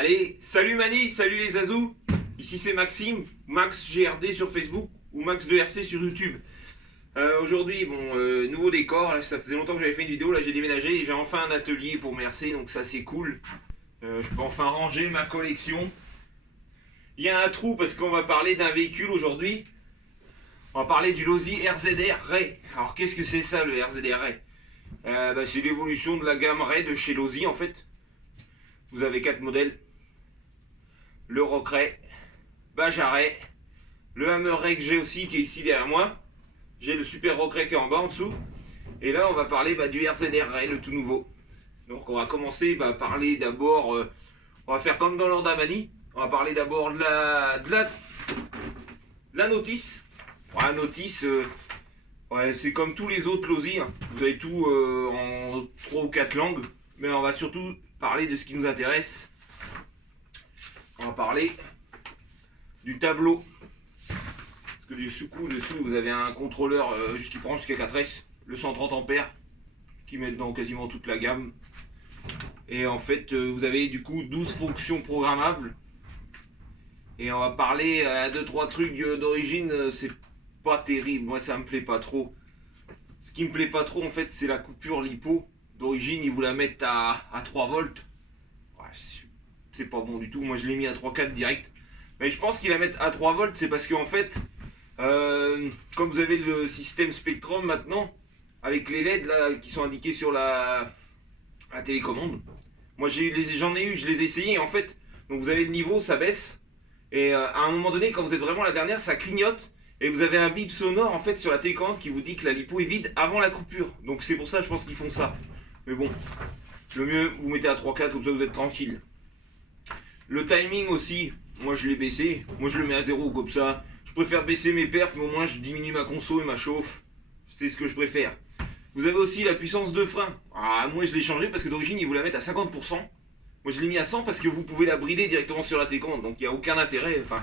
Allez, salut Mani, salut les Azous. Ici c'est Maxime, Max GRD sur Facebook ou Max 2RC sur YouTube. Aujourd'hui, nouveau décor, là, ça faisait longtemps que j'avais fait une vidéo, là j'ai déménagé et j'ai enfin un atelier pour me RC, donc ça c'est cool. Je peux enfin ranger ma collection. Il y a un trou parce qu'on va parler d'un véhicule aujourd'hui. On va parler du Losi RZR Ray. Alors qu'est-ce que c'est ça le RZR Ray? C'est l'évolution de la gamme Ray de chez Losi en fait. Vous avez 4 modèles. Le Rock Ray, Baja Ray, le Hammer Ray que j'ai aussi qui est ici derrière moi. J'ai le Super Rock Ray qui est en bas en dessous. Et là on va parler du RZR Ray, le tout nouveau. Donc on va commencer par parler d'abord, on va faire comme dans l'ordre d'Amani. On va parler d'abord de la notice. La notice, c'est comme tous les autres Losi, hein. Vous avez tout en 3 ou 4 langues. Mais on va surtout parler de ce qui nous intéresse. On va parler du tableau. Parce que dessous, vous avez un contrôleur qui prend jusqu'à 4S, le 130 ampères, qui met dans quasiment toute la gamme. Et en fait, vous avez du coup 12 fonctions programmables. Et on va parler à 2-3 trucs d'origine, c'est pas terrible. Moi, ça me plaît pas trop. Ce qui me plaît pas trop, en fait, c'est la coupure lipo. D'origine, ils vous la mettent à 3 volts. Ouais, c'est pas bon du tout. Moi, je l'ai mis à 3,4 direct. Mais je pense qu'ils la mettent à 3 volts, c'est parce qu'en fait, comme vous avez le système Spectrum maintenant, avec les LED là, qui sont indiqués sur la télécommande, moi j'en ai eu, je les ai essayés, et en fait, donc vous avez le niveau, ça baisse, et à un moment donné, quand vous êtes vraiment la dernière, ça clignote, et vous avez un bip sonore en fait sur la télécommande qui vous dit que la lipo est vide avant la coupure. Donc c'est pour ça, je pense qu'ils font ça. Mais bon, le mieux, vous mettez à 3,4, comme ça vous êtes tranquille. Le timing aussi, moi je l'ai baissé, moi je le mets à 0 comme ça. Je préfère baisser mes perfs, mais au moins je diminue ma conso et ma chauffe. C'est ce que je préfère. Vous avez aussi la puissance de frein. Ah, moi je l'ai changé parce que d'origine ils vous la mettent à 50%. Moi je l'ai mis à 100 parce que vous pouvez la brider directement sur la télécommande. Donc il n'y a aucun intérêt, enfin,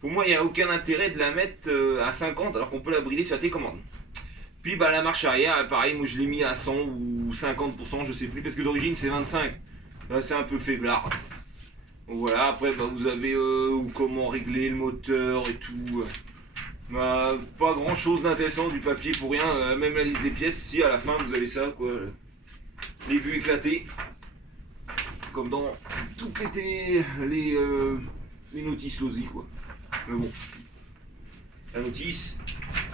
pour moi il n'y a aucun intérêt de la mettre à 50 alors qu'on peut la brider sur la télécommande. Puis la marche arrière, pareil, moi je l'ai mis à 100 ou 50%, je sais plus, parce que d'origine c'est 25. Là c'est un peu faiblard. Donc voilà, après vous avez comment régler le moteur et tout. Pas grand chose d'intéressant, du papier pour rien, même la liste des pièces, si à la fin vous avez ça, quoi. Les vues éclatées. Comme dans toutes les notices Losi, quoi. Mais bon. La notice,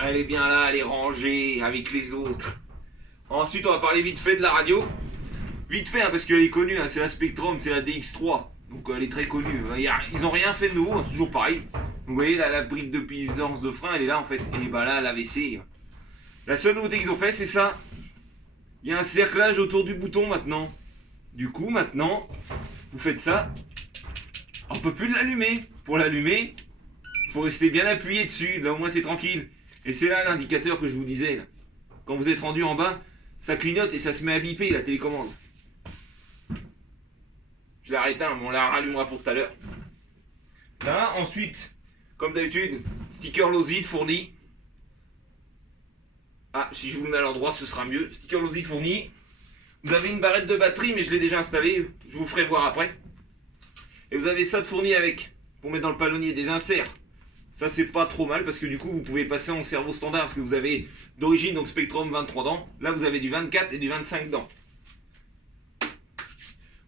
elle est bien là, elle est rangée avec les autres. Ensuite, on va parler vite fait de la radio. Vite fait, hein, parce qu'elle est connue, hein, c'est la Spectrum, c'est la DX3. Donc elle est très connue. Ils n'ont rien fait de nouveau, hein, c'est toujours pareil. Vous voyez, là, la brique de puissance de frein, elle est là en fait. Et là, l'AVC. La seule nouveauté qu'ils ont fait, c'est ça. Il y a un cerclage autour du bouton maintenant. Du coup, maintenant, vous faites ça. On peut plus l'allumer. Pour l'allumer, il faut rester bien appuyé dessus. Là, au moins, c'est tranquille. Et c'est là l'indicateur que je vous disais. Là. Quand vous êtes rendu en bas, ça clignote et ça se met à biper, la télécommande. Je l'ai arrêté, mais on la rallumera pour tout à l'heure. Là, ensuite, comme d'habitude, sticker Losi fourni. Ah, si je vous le mets à l'endroit, ce sera mieux. Sticker Losi fourni. Vous avez une barrette de batterie, mais je l'ai déjà installée. Je vous ferai voir après. Et vous avez ça de fourni avec, pour mettre dans le palonnier, des inserts. Ça, c'est pas trop mal, parce que du coup, vous pouvez passer en servo standard, parce que vous avez d'origine, donc Spectrum 23 dents. Là, vous avez du 24 et du 25 dents.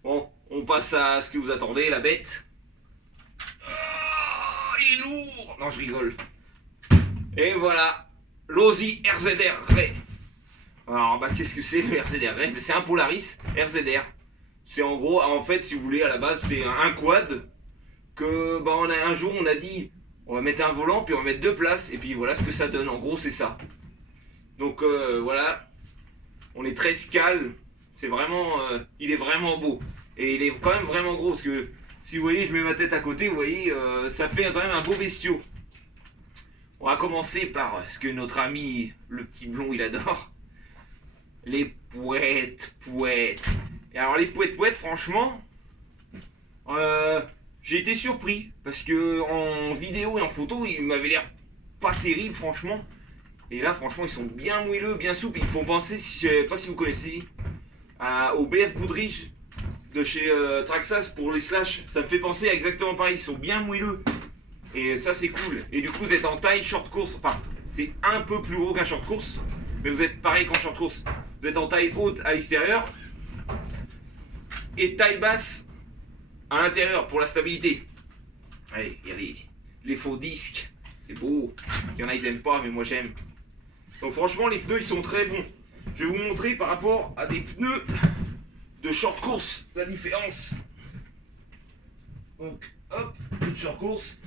Bon, on passe à ce que vous attendez, la bête. Oh, il est lourd. Non, je rigole. Et voilà, Losi RZR Ray. Alors, qu'est-ce que c'est le RZR Ray? C'est un Polaris RZR. C'est en gros, en fait, si vous voulez, à la base, c'est un quad que, un jour, on a dit, on va mettre un volant, puis on va mettre 2 places, et puis voilà ce que ça donne. En gros, c'est ça. Donc, voilà. On est très scale. C'est vraiment, il est vraiment beau. Et il est quand même vraiment gros, parce que si vous voyez, je mets ma tête à côté, vous voyez, ça fait quand même un beau bestiau. On va commencer par ce que notre ami, le petit blond, il adore. Les pouettes. Et alors les pouettes, franchement, j'ai été surpris, parce que en vidéo et en photo, il m'avait l'air pas terrible, franchement. Et là, franchement, ils sont bien moelleux, bien souples. Ils font penser, je sais pas si vous connaissez, au BF Goodrich. de chez Traxxas pour les slash. Ça me fait penser à exactement pareil. Ils sont bien moelleux. Et ça, c'est cool. Et du coup, vous êtes en taille short course. Enfin, c'est un peu plus gros qu'un short course. Mais vous êtes pareil qu'en short course. Vous êtes en taille haute à l'extérieur. Et taille basse à l'intérieur pour la stabilité. Allez, il y a les faux disques. C'est beau. Il y en a, ils aiment pas, mais moi j'aime. Donc franchement, les pneus, ils sont très bons. Je vais vous montrer par rapport à des pneus de short course la différence. Donc, hop, pneus de short course.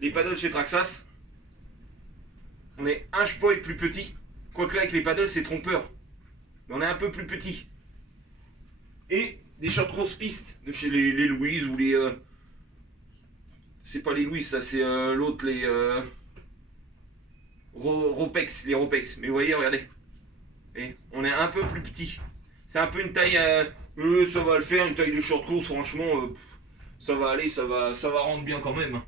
Les paddles chez Traxxas. On est un spoil plus petit. Quoique là, avec les paddles, c'est trompeur. Mais on est un peu plus petit. Et des short course pistes de chez les Louise ou les... c'est pas les Louise, ça c'est l'autre, les... Ropex, les Ropex. Mais vous voyez, regardez. Et on est un peu plus petit. C'est un peu une taille... ça va le faire, une taille de short course, franchement. Ça va aller, ça va rendre bien quand même.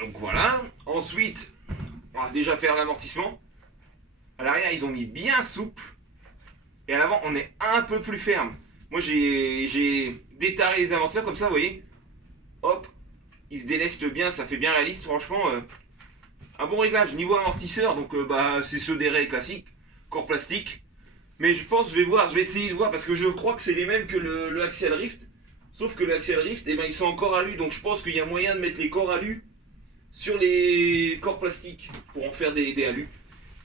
Donc voilà. Ensuite, on va déjà faire l'amortissement. À l'arrière, ils ont mis bien souple. Et à l'avant, on est un peu plus ferme. Moi, j'ai détaré les amortisseurs comme ça, vous voyez. Hop, ils se délestent bien, ça fait bien réaliste, franchement. Un bon réglage. Niveau amortisseur, donc c'est ceux des raies classiques, corps plastique. Mais je pense, je vais essayer de voir, parce que je crois que c'est les mêmes que le Axial Rift. Sauf que le Axial Rift, eh ben, ils sont en corps alu, donc je pense qu'il y a moyen de mettre les corps alu sur les corps plastiques pour en faire des alus.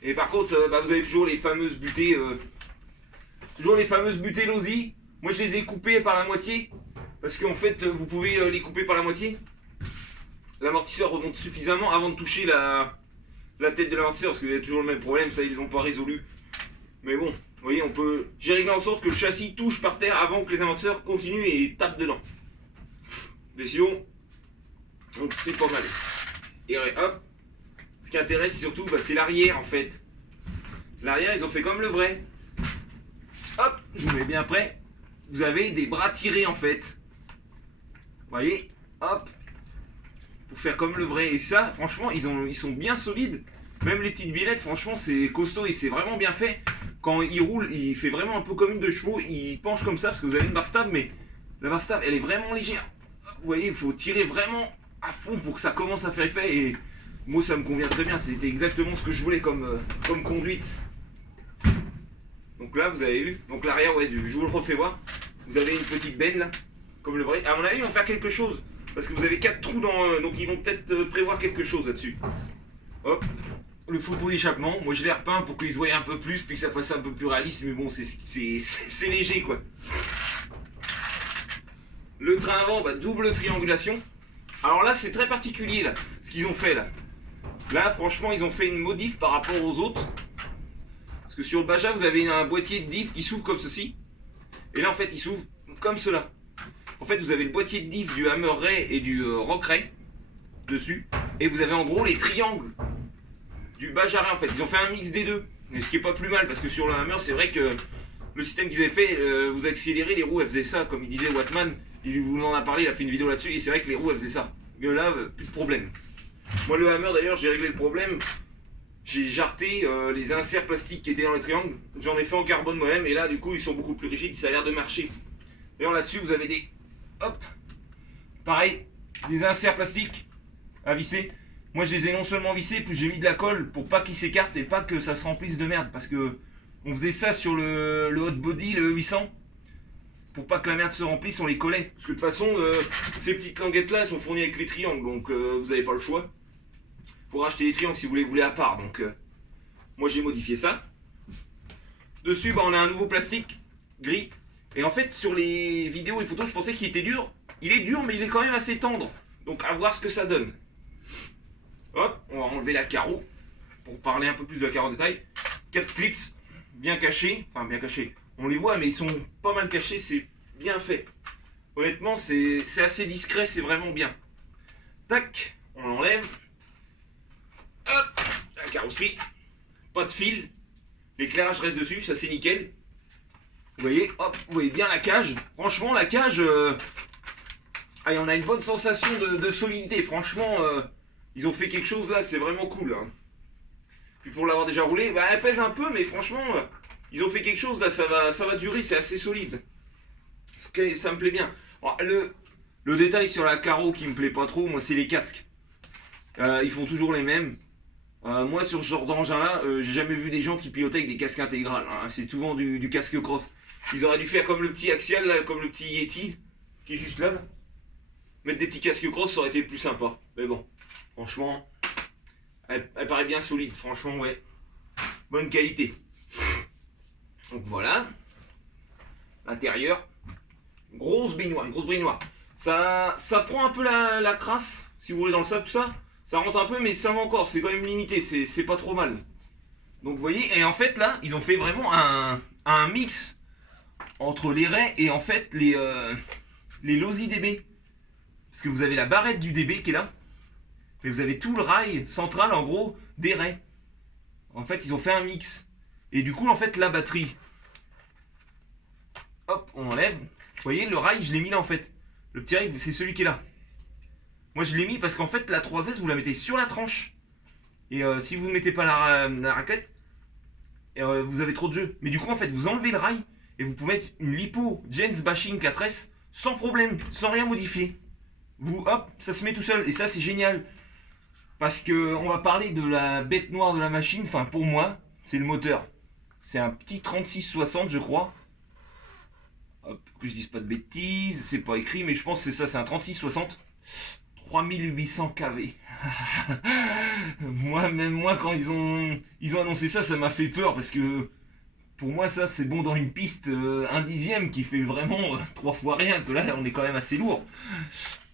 Et par contre, vous avez toujours les fameuses butées, Losi. Moi, je les ai coupées par la moitié, parce qu'en fait, vous pouvez les couper par la moitié. L'amortisseur remonte suffisamment avant de toucher la tête de l'amortisseur, parce que vous avez toujours le même problème, ça ils l'ont pas résolu. Mais bon, vous voyez, j'ai réglé en sorte que le châssis touche par terre avant que les amortisseurs continuent et tapent dedans. Mais sinon, donc c'est pas mal. Et hop, ce qui intéresse surtout, c'est l'arrière en fait. L'arrière, ils ont fait comme le vrai. Hop, je vous mets bien prêt. Vous avez des bras tirés en fait. Vous voyez, hop, pour faire comme le vrai. Et ça, franchement, ils sont bien solides. Même les petites billettes, franchement, c'est costaud et c'est vraiment bien fait. Quand il roule, il fait vraiment un peu comme une de chevaux. Il penche comme ça parce que vous avez une barre stable, mais la barre stable, elle est vraiment légère. Vous voyez, il faut tirer vraiment à fond pour que ça commence à faire effet. Et moi, ça me convient très bien. C'était exactement ce que je voulais comme conduite. Donc là, vous avez eu. Donc l'arrière, ouais, je vous le refais voir. Vous avez une petite benne là, comme le vrai. À mon avis, ils vont faire quelque chose. Parce que vous avez 4 trous dans. Donc ils vont peut-être prévoir quelque chose là-dessus. Hop. Le photo d'échappement, moi je l'ai repeint pour qu'ils se voient un peu plus, puis que ça fasse un peu plus réaliste, mais bon, c'est léger quoi. Le train avant, double triangulation. Alors là, c'est très particulier là, ce qu'ils ont fait là. Là, franchement, ils ont fait une modif par rapport aux autres. Parce que sur le Baja, vous avez un boîtier de diff qui s'ouvre comme ceci. Et là, en fait, il s'ouvre comme cela. En fait, vous avez le boîtier de diff du Hammer Ray et du Rock Ray dessus. Et vous avez en gros les triangles du Baja Ray en fait. Ils ont fait un mix des deux. Ce qui est pas plus mal parce que sur le Hammer, c'est vrai que le système qu'ils avaient fait, vous accélérez les roues, elles faisaient ça. Comme il disait Wattman, il vous en a parlé, il a fait une vidéo là-dessus. Et c'est vrai que les roues, elles faisaient ça. Et là, plus de problème. Moi, le Hammer d'ailleurs, j'ai réglé le problème. J'ai jarté les inserts plastiques qui étaient dans les triangles. J'en ai fait en carbone moi-même. Et là, du coup, ils sont beaucoup plus rigides. Ça a l'air de marcher. D'ailleurs, là-dessus, vous avez des. Hop. Pareil, des inserts plastiques à visser. Moi je les ai non seulement vissés, puis j'ai mis de la colle pour pas qu'ils s'écartent et pas que ça se remplisse de merde. Parce que on faisait ça sur le hot body, le 800. Pour pas que la merde se remplisse, on les collait. Parce que de toute façon, ces petites languettes là sont fournies avec les triangles. Donc vous n'avez pas le choix. Faut racheter les triangles si vous les voulez à part. Donc moi j'ai modifié ça. Dessus on a un nouveau plastique gris. Et en fait sur les vidéos et photos je pensais qu'il était dur. Il est dur mais il est quand même assez tendre. Donc à voir ce que ça donne. Hop, on va enlever la carreau pour parler un peu plus de la carreau en détail. 4 clips bien cachés, enfin bien cachés. On les voit mais ils sont pas mal cachés, c'est bien fait. Honnêtement c'est assez discret, c'est vraiment bien. Tac, on l'enlève. Hop, la carrosserie. Pas de fil. L'éclairage reste dessus, ça c'est nickel. Vous voyez, hop, vous voyez bien la cage. Franchement la cage, on a une bonne sensation de solidité. Franchement, ils ont fait quelque chose là, c'est vraiment cool. Hein. Puis pour l'avoir déjà roulé, elle pèse un peu, mais franchement, Ils ont fait quelque chose là, ça va durer, c'est assez solide. Ça me plaît bien. Alors, le détail sur la carreau qui me plaît pas trop, moi c'est les casques. Ils font toujours les mêmes. Moi sur ce genre d'engin là, j'ai jamais vu des gens qui pilotaient avec des casques intégrales. Hein. C'est souvent du casque cross. Ils auraient dû faire comme le petit Axial, là, comme le petit Yeti, qui est juste là, là. Mettre des petits casques cross, ça aurait été plus sympa. Mais bon, franchement, elle paraît bien solide, franchement, ouais. Bonne qualité. Donc voilà. L'intérieur. Une grosse baignoire. Ça prend un peu la crasse, si vous voulez, dans le sable, tout ça. Ça rentre un peu, mais ça va encore, c'est quand même limité, c'est pas trop mal. Donc vous voyez, et en fait là, ils ont fait vraiment un mix entre les raies et en fait les Losi DB. Parce que vous avez la barrette du DB qui est là, mais vous avez tout le rail central en gros des raies. En fait, ils ont fait un mix. Et du coup, en fait, la batterie, hop, on enlève. Vous voyez, le rail, je l'ai mis là en fait. Le petit rail, c'est celui qui est là. Moi, je l'ai mis parce qu'en fait, la 3S, vous la mettez sur la tranche. Et si vous ne mettez pas la raclette, vous avez trop de jeu. Mais du coup, en fait, vous enlevez le rail et vous pouvez mettre une lipo Jens Bashing 4S sans problème, sans rien modifier. Vous, hop, ça se met tout seul. Et ça, c'est génial. Parce que on va parler de la bête noire de la machine. Enfin, pour moi, c'est le moteur. C'est un petit 3660, je crois. Hop, que je dise pas de bêtises. C'est pas écrit, mais je pense que c'est ça. C'est un 3660. 3800 kV. Même moi, quand ils ont annoncé ça, ça m'a fait peur parce que pour moi, ça c'est bon dans une piste 1/10 qui fait vraiment 3 fois rien. Que là, on est quand même assez lourd.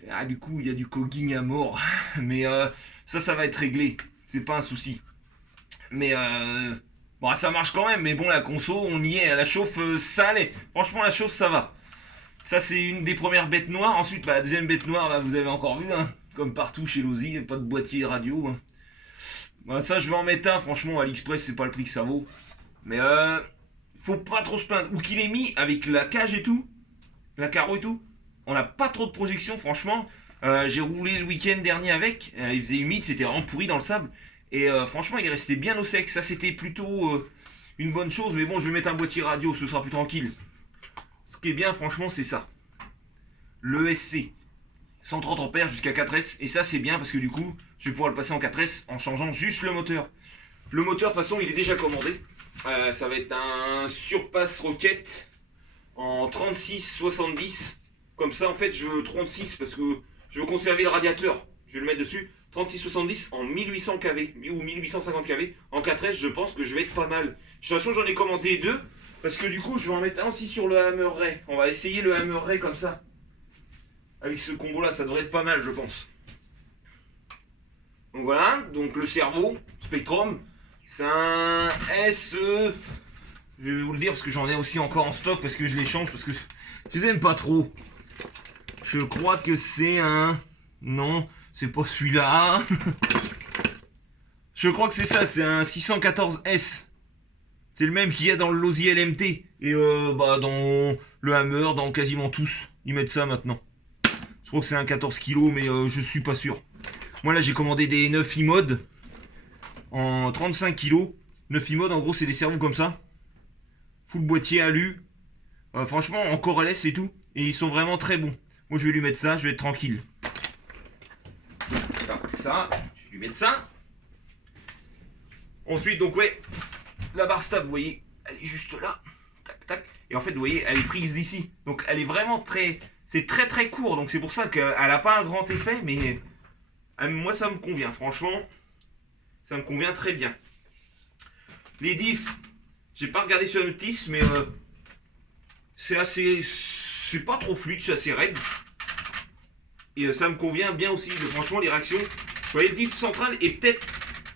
Ah, du coup, il y a du cogging à mort. Mais ça va être réglé. C'est pas un souci. Mais bon, ça marche quand même. Mais bon, la conso, on y est. La chauffe, ça allait. Franchement, la chauffe, ça va. Ça, c'est une des premières bêtes noires. Ensuite, la deuxième bête noire, vous avez encore vu, hein, comme partout chez Losi, pas de boîtier radio. Hein. Ça, je vais en mettre un. Franchement, AliExpress, c'est pas le prix que ça vaut. Mais faut pas trop se plaindre. Où qu'il est mis avec la cage et tout, la carreau et tout, on n'a pas trop de projection, franchement. J'ai roulé le week-end dernier avec. Il faisait humide, c'était vraiment pourri dans le sable. Et franchement, il est resté bien au sec. Ça, c'était plutôt une bonne chose. Mais bon, je vais mettre un boîtier radio, ce sera plus tranquille. Ce qui est bien, franchement, c'est ça. Le SC. 130 ampères jusqu'à 4S. Et ça, c'est bien parce que du coup, je vais pouvoir le passer en 4S en changeant juste le moteur. Le moteur, de toute façon, il est déjà commandé. Ça va être un Surpass Rocket en 36-70. Comme ça, en fait, je veux 36 parce que je veux conserver le radiateur. Je vais le mettre dessus. 36-70 en 1800 kV ou 1850 kV. En 4S, je pense que je vais être pas mal. De toute façon, j'en ai commandé 2. Parce que du coup, je vais en mettre un aussi sur le Hammer Ray. On va essayer le Hammer Ray comme ça. Avec ce combo là, ça devrait être pas mal, je pense. Donc voilà, donc le cerveau, Spectrum, c'est un SE. Je vais vous le dire parce que j'en ai aussi encore en stock, parce que je les change, parce que je les aime pas trop. Je crois que c'est un... Non, c'est pas celui-là. Je crois que c'est ça, c'est un 614S. C'est le même qu'il y a dans le Losi LMT. Et dans le Hammer, dans quasiment tous. Ils mettent ça maintenant. Je crois que c'est un 14 kg, mais je suis pas sûr. Moi là j'ai commandé des 9 iMode en 35 kg. 9 iMode en gros c'est des cerveaux comme ça. Full boîtier alu. Franchement en coreless et tout. Et ils sont vraiment très bons. Moi je vais lui mettre ça, je vais être tranquille. Donc ça, je vais lui mettre ça. Ensuite donc ouais. La barre stable, vous voyez, elle est juste là. Tac, tac. Et en fait, vous voyez, elle est prise d'ici. Donc, elle est vraiment très... C'est très, très court. Donc, c'est pour ça qu'elle n'a pas un grand effet. Mais moi, ça me convient. Franchement, ça me convient très bien. Les diffs, j'ai pas regardé sur la notice, mais c'est assez... C'est pas trop fluide, c'est assez raide. Et ça me convient bien aussi. Franchement, les réactions... Vous voyez, le diff central est peut-être...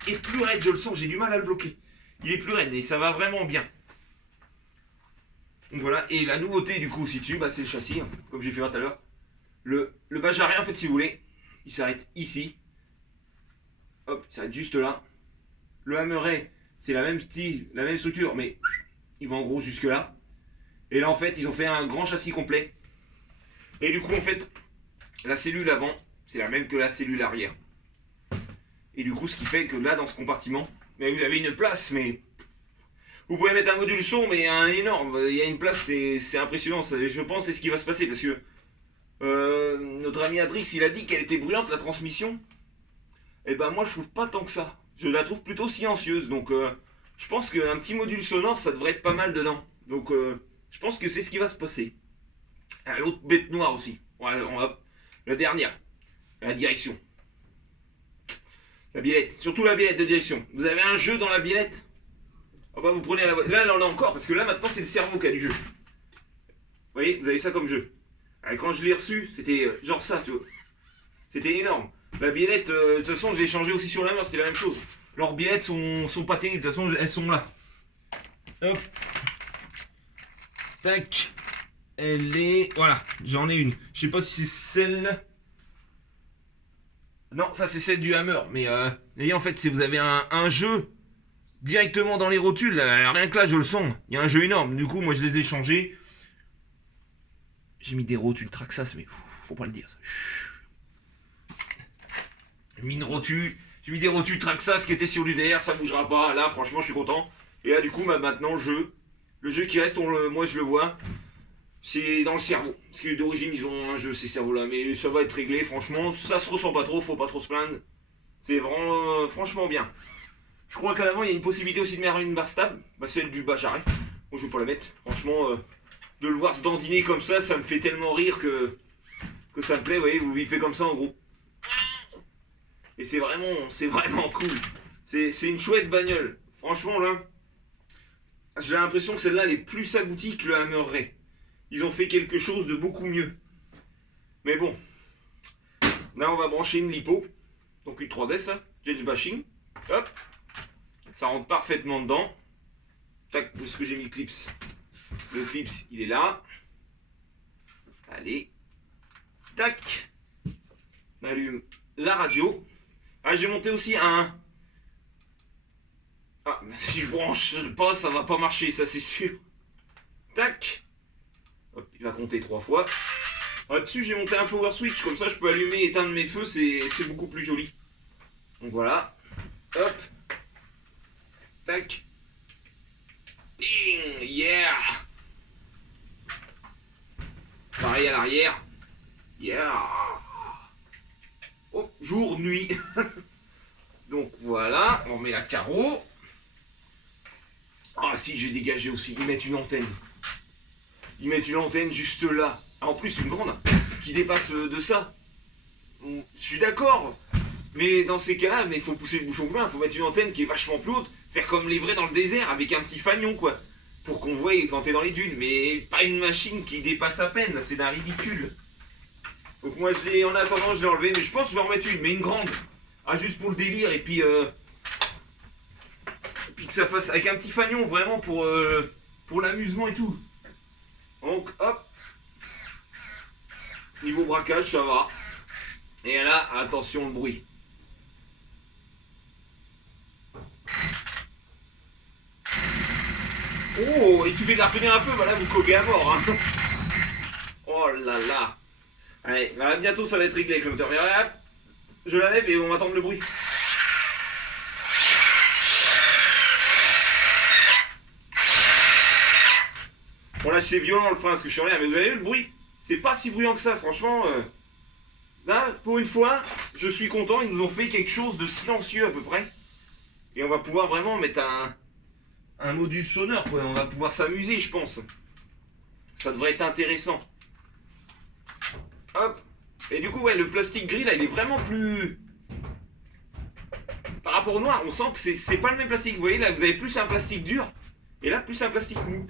est plus raide, je le sens. J'ai du mal à le bloquer. Il est plus raide et ça va vraiment bien. Donc voilà, et la nouveauté du coup aussi dessus, c'est le châssis, hein, comme j'ai fait tout à l'heure. Le Bajaré, en fait, si vous voulez, il s'arrête ici. Hop, il s'arrête juste là. Le Hammer, c'est la même style, la même structure, mais il va en gros jusque là. Et là, en fait, ils ont fait un grand châssis complet. Et du coup, en fait, la cellule avant, c'est la même que la cellule arrière. Et du coup, ce qui fait que là, dans ce compartiment, mais vous avez une place, mais Vous pouvez mettre un module son, mais un énorme. Il y a une place, c'est impressionnant. Je pense que c'est ce qui va se passer parce que notre ami Adrix, il a dit qu'elle était bruyante la transmission. Et ben moi, je trouve pas tant que ça. Je la trouve plutôt silencieuse. Donc, je pense qu'un petit module sonore, ça devrait être pas mal dedans. Donc, je pense que c'est ce qui va se passer. Ah, l'autre bête noire aussi. Ouais, la dernière. La direction. La biellette. Surtout la biellette de direction. Vous avez un jeu dans la biellette. Ah bah vous prenez la... Là, on a encore. Parce que là, maintenant, c'est le cerveau qui a du jeu. Vous voyez, vous avez ça comme jeu. Ah, quand je l'ai reçu, c'était genre ça, tu vois. C'était énorme. La biellette, de toute façon, j'ai changé aussi sur la mère, c'était la même chose. Leurs biellettes sont pas terribles, de toute façon, elles sont là. Hop. Tac. Elle est... Voilà, j'en ai une. Je sais pas si c'est celle... Non, ça c'est celle du Hammer. Mais voyez, en fait, si vous avez un jeu directement dans les rotules, rien que là, je le sens. Il y a un jeu énorme. Du coup, moi, je les ai changés. J'ai mis des rotules Traxxas, mais faut pas le dire. Ça. J'ai mis des rotules Traxxas qui étaient sur l'UDR, ça bougera pas. Là, franchement, je suis content. Et là, du coup, maintenant, le jeu qui reste, moi, je le vois. C'est dans le cerveau. Parce que d'origine, ils ont un jeu, ces cerveaux-là. Mais ça va être réglé, franchement. Ça se ressent pas trop, faut pas trop se plaindre. C'est vraiment, franchement bien. Je crois qu'à l'avant, il y a une possibilité aussi de mettre une barre stable. Bah, celle du bas, j'arrête. Moi, je vais pas la mettre. Franchement, de le voir se dandiner comme ça me fait tellement rire que ça me plaît. Vous voyez, il fait comme ça en gros. Et c'est vraiment cool. C'est une chouette bagnole. Franchement, là, j'ai l'impression que celle-là, elle est plus aboutie que le Hammer Ray. Ils ont fait quelque chose de beaucoup mieux. Mais bon. Là, on va brancher une lipo. Donc une 3S, là. Jet bashing. Hop. Ça rentre parfaitement dedans. Tac, où est-ce que j'ai mis le clips? Le clips, il est là. Allez. Tac. On allume la radio. Ah, j'ai monté aussi un... Ah, si je branche pas, ça va pas marcher, ça c'est sûr. Tac. Hop, il va compter 3 fois. Là-dessus, j'ai monté un power switch, comme ça je peux allumer et éteindre mes feux, c'est beaucoup plus joli. Donc voilà. Hop. Tac. Ding, yeah. Pareil à l'arrière. Yeah. Oh, jour, nuit. Donc voilà, on met la carreau. Ah si, j'ai dégagé aussi, ils mettent une antenne. Ils mettent une antenne juste là. Ah, en plus, une grande qui dépasse de ça. Je suis d'accord. Mais dans ces cas-là, il faut pousser le bouchon plein. Il faut mettre une antenne qui est vachement plus haute. Faire comme les vrais dans le désert avec un petit fanion, quoi. Pour qu'on voie quand t'es dans les dunes. Mais pas une machine qui dépasse à peine. Là, c'est d'un ridicule. Donc moi, en attendant, je l'ai enlevé. Mais je pense que je vais en remettre une. Mais une grande. Ah, juste pour le délire. Et puis que ça fasse avec un petit fanion, vraiment, pour l'amusement et tout. Donc, hop. Niveau braquage, ça va. Et là, attention le bruit. Oh, il suffit de la retenir un peu, bah là vous coquez à mort. Hein. Oh là là. Allez, bah bientôt ça va être réglé avec le moteur. Mais hop, je la lève et on va entendre le bruit. Bon là c'est violent le frein parce que je suis en l'air, mais vous avez vu le bruit? C'est pas si bruyant que ça, franchement. Là, pour une fois, je suis content, ils nous ont fait quelque chose de silencieux à peu près. Et on va pouvoir vraiment mettre un modus sonore, quoi. On va pouvoir s'amuser, je pense. Ça devrait être intéressant. Hop. Et du coup, ouais, le plastique gris, là, il est vraiment plus... Par rapport au noir, on sent que c'est pas le même plastique. Vous voyez, là, vous avez plus un plastique dur. Et là, plus un plastique mou.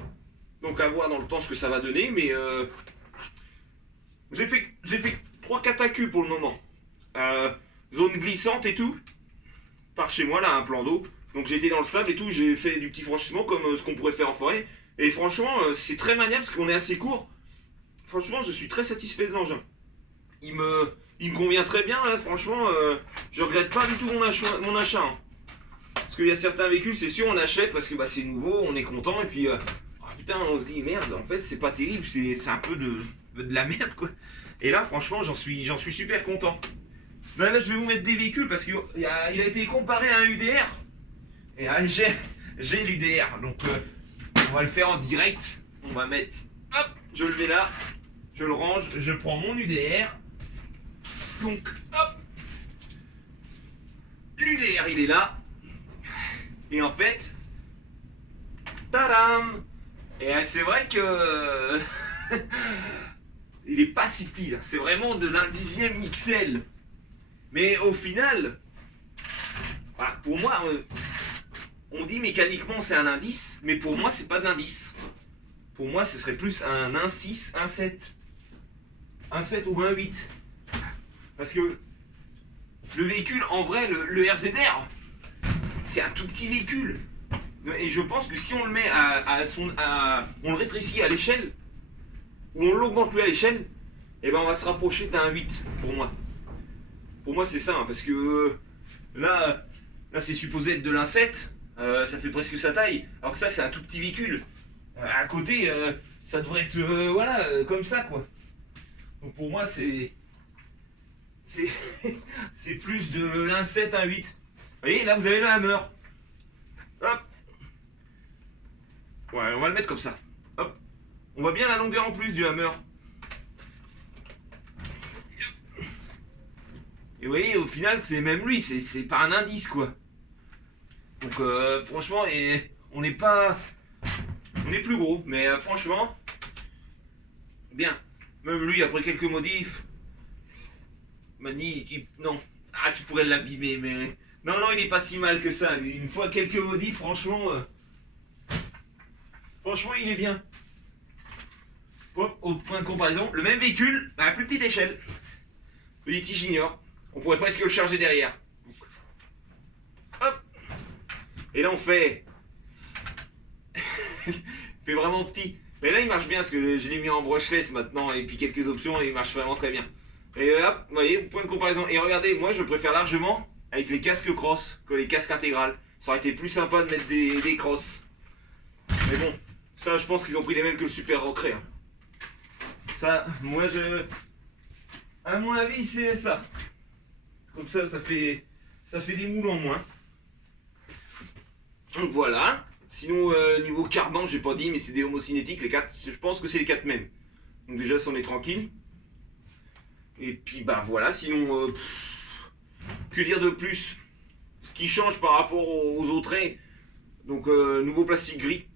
Donc, à voir dans le temps ce que ça va donner, mais... J'ai fait 3-4 accus pour le moment. Zone glissante et tout. Par chez moi, là, un plan d'eau. Donc j'ai été dans le sable et tout, j'ai fait du petit franchissement comme ce qu'on pourrait faire en forêt. Et franchement, c'est très maniable parce qu'on est assez court. Franchement, je suis très satisfait de l'engin. Il me convient très bien, là, franchement. Je regrette pas du tout mon achat. Hein. Parce qu'il y a certains véhicules, c'est sûr, on achète parce que bah, c'est nouveau, on est content. Et puis, putain, on se dit, merde, en fait, c'est pas terrible, c'est un peu de la merde, quoi. Et là, franchement, j'en suis super content. Là, je vais vous mettre des véhicules parce qu'il a été comparé à un UDR. Et j'ai l'UDR. Donc on va le faire en direct. On va mettre, hop, je le mets là, je le range, je prends mon UDR. Donc hop, l'UDR il est là. Et en fait, tadam! Et c'est vrai que il est pas si petit là, c'est vraiment de l'un dixième XL. Mais au final, voilà, pour moi, on dit mécaniquement c'est un indice, mais pour moi c'est pas de l'indice. Pour moi ce serait plus un 1.6, 1.7. 1.7 ou 1.8. Parce que le véhicule, en vrai, le RZR, c'est un tout petit véhicule. Et je pense que si on le met on le rétrécit à l'échelle, ou on l'augmente lui à l'échelle, et ben on va se rapprocher d'un 8 pour moi. Pour moi c'est ça, hein, parce que là c'est supposé être de l'1.7, ça fait presque sa taille, alors que ça c'est un tout petit véhicule. À côté, ça devrait être voilà, comme ça quoi. Donc pour moi c'est plus de l'1.7, 1.8. Vous voyez, là vous avez le Hammer. Hop. Ouais, on va le mettre comme ça. Hop. On voit bien la longueur en plus du Hammer. Et vous voyez, au final, c'est même lui, c'est pas un indice quoi. Donc franchement, on n'est pas... On est plus gros, mais franchement, bien. Même lui, après quelques modifs, m'a dit, non, ah tu pourrais l'abîmer, mais... Non, il est pas si mal que ça, lui. Une fois quelques modifs, franchement... Franchement, il est bien. Au point de comparaison, le même véhicule à plus petite échelle. Le Yeti Junior. On pourrait presque le charger derrière. Hop. Et là, on fait... il fait vraiment petit. Mais là, il marche bien parce que je l'ai mis en brushless maintenant et puis quelques options et il marche vraiment très bien. Et hop, vous voyez, point de comparaison. Et regardez, moi, je préfère largement avec les casques cross que les casques intégrales. Ça aurait été plus sympa de mettre des crosses. Mais bon, ça, je pense qu'ils ont pris les mêmes que le Super Recré. Hein. Ça, moi, à mon avis, c'est ça. Comme ça fait des moules en moins. Donc voilà. Sinon, niveau cardan, j'ai pas dit, mais c'est des homocinétiques, les 4. Je pense que c'est les 4 mêmes. Donc déjà, ça, on est tranquille. Et puis, bah voilà, sinon, que dire de plus? Ce qui change par rapport aux autres raies, donc nouveau plastique gris.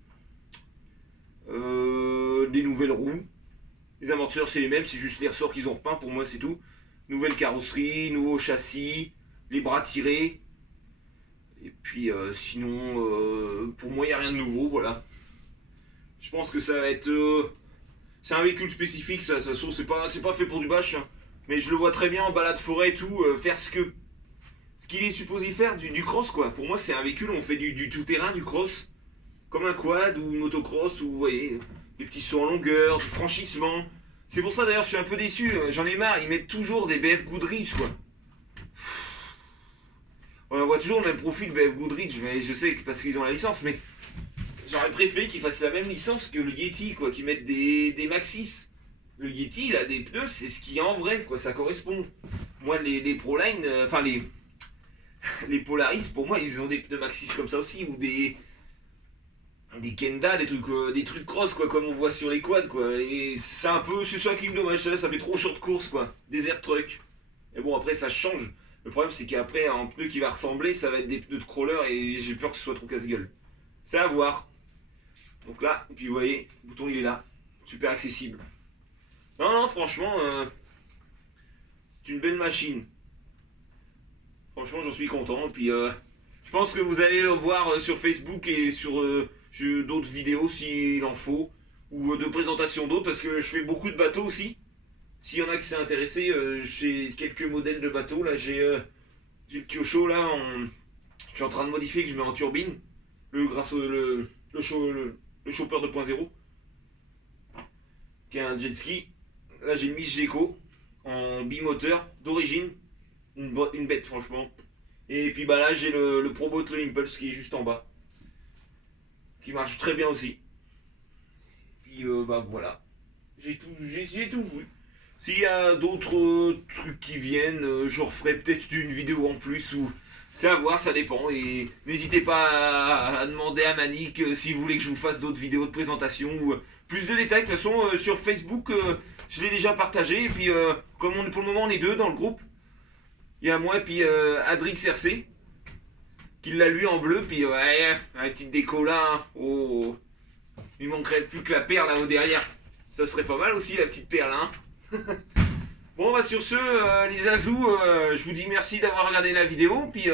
Des nouvelles roues. Les amortisseurs, c'est les mêmes, c'est juste les ressorts qu'ils ont repeints, pour moi, c'est tout. Nouvelle carrosserie, nouveau châssis, les bras tirés. Et puis sinon, pour moi, il n'y a rien de nouveau, voilà. Je pense que ça va être... c'est un véhicule spécifique, ça c'est pas fait pour du bâche. Hein. Mais je le vois très bien en balade forêt et tout, faire ce qu'il est supposé faire du cross, quoi. Pour moi, c'est un véhicule, on fait du tout-terrain, du cross. Comme un quad ou une motocross, ou vous voyez, des petits sauts en longueur, du franchissement. C'est pour ça d'ailleurs, je suis un peu déçu, j'en ai marre, ils mettent toujours des BF Goodrich, quoi. On voit toujours le même profil BF Goodrich, mais je sais que parce qu'ils ont la licence, mais j'aurais préféré qu'ils fassent la même licence que le Yeti, quoi, qu'ils mettent des Maxxis. Le Yeti, il a des pneus, c'est ce qui est en vrai, quoi, ça correspond. Moi, les Proline, enfin les Polaris, pour moi, ils ont des pneus Maxxis comme ça aussi, ou des Kenda, des trucs cross, quoi, comme on voit sur les quads, quoi. Et c'est un peu, c'est ça qui me dommage, ça fait trop short course, quoi. Desert truck. Et bon, après, ça change. Le problème, c'est qu'après, un pneu qui va ressembler, ça va être des pneus de crawler et j'ai peur que ce soit trop casse-gueule. C'est à voir. Donc là, et puis vous voyez, le bouton il est là. Super accessible. Non, franchement, c'est une belle machine. Franchement, j'en suis content. Puis je pense que vous allez le voir sur Facebook et sur d'autres vidéos s'il en faut. Ou de présentations d'autres, parce que je fais beaucoup de bateaux aussi. S'il y en a qui s'est intéressé, j'ai quelques modèles de bateaux. Là, j'ai le Kyosho, là, je suis en train de modifier, que je mets en turbine. Grâce au le Chopper 2.0, qui est un jet ski. Là, j'ai le Miss Gecko en bimoteur d'origine. Une bête, franchement. Et puis bah là, j'ai le Proboat le Impulse qui est juste en bas. Qui marche très bien aussi. Puis bah voilà. J'ai tout vu. S'il y a d'autres trucs qui viennent, je referai peut-être une vidéo en plus où C'est à voir, ça dépend. Et n'hésitez pas à demander à Manick si vous voulez que je vous fasse d'autres vidéos de présentation ou plus de détails. De toute façon, sur Facebook, je l'ai déjà partagé. Et puis, comme pour le moment on est deux dans le groupe, il y a moi et puis Adrix RC qui l'a lu en bleu. Puis, ouais, une petite déco là. Hein. Oh, il manquerait plus que la perle là-haut derrière. Ça serait pas mal aussi la petite perle. Hein. Bon, bah sur ce, les Azous, je vous dis merci d'avoir regardé la vidéo. Puis,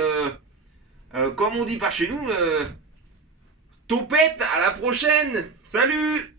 comme on dit par chez nous, topette, à la prochaine. Salut!